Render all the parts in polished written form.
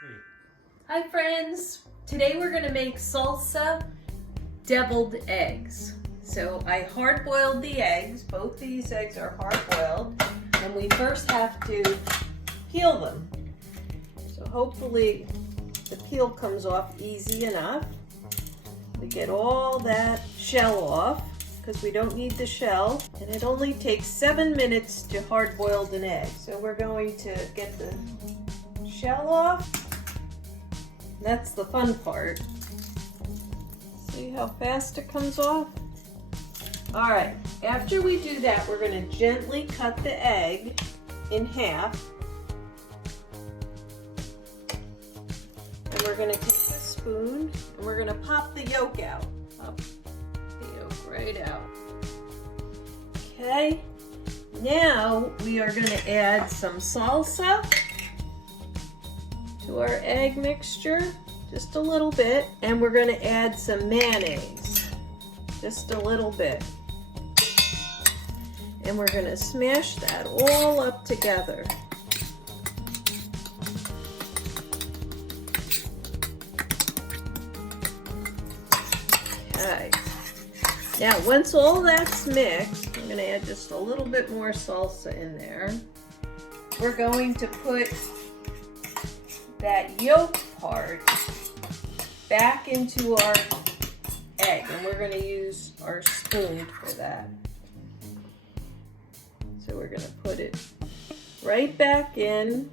Three. Hi friends! Today we're going to make salsa deviled eggs. So I hard-boiled the eggs. Both these eggs are hard-boiled. And we first have to peel them. So hopefully the peel comes off easy enough. We get all that shell off because we don't need the shell. And it only takes 7 minutes to hard-boil an egg. So we're going to get the shell off. That's the fun part. See how fast it comes off? All right, after we do that, we're gonna gently cut the egg in half. And we're gonna take a spoon and we're gonna pop the yolk out. Pop the yolk right out. Okay, now we are gonna add some salsa to our egg mixture, just a little bit, and we're going to add some mayonnaise, just a little bit, and we're going to smash that all up together. Okay, now once all that's mixed, I'm going to add just a little bit more salsa in there. We're going to put that yolk part back into our egg, and we're going to use our spoon for that. So we're going to put it right back in.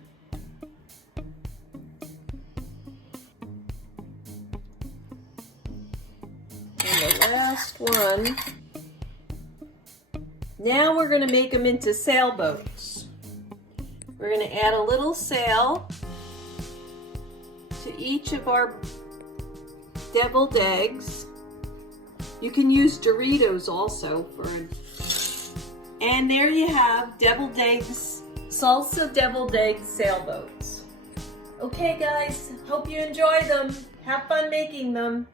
And the last one. Now we're going to make them into sailboats. We're going to add a little sail to each of our deviled eggs. You can use Doritos also for, and there you have deviled eggs, salsa deviled egg sailboats. Okay guys, hope you enjoy them. Have fun making them.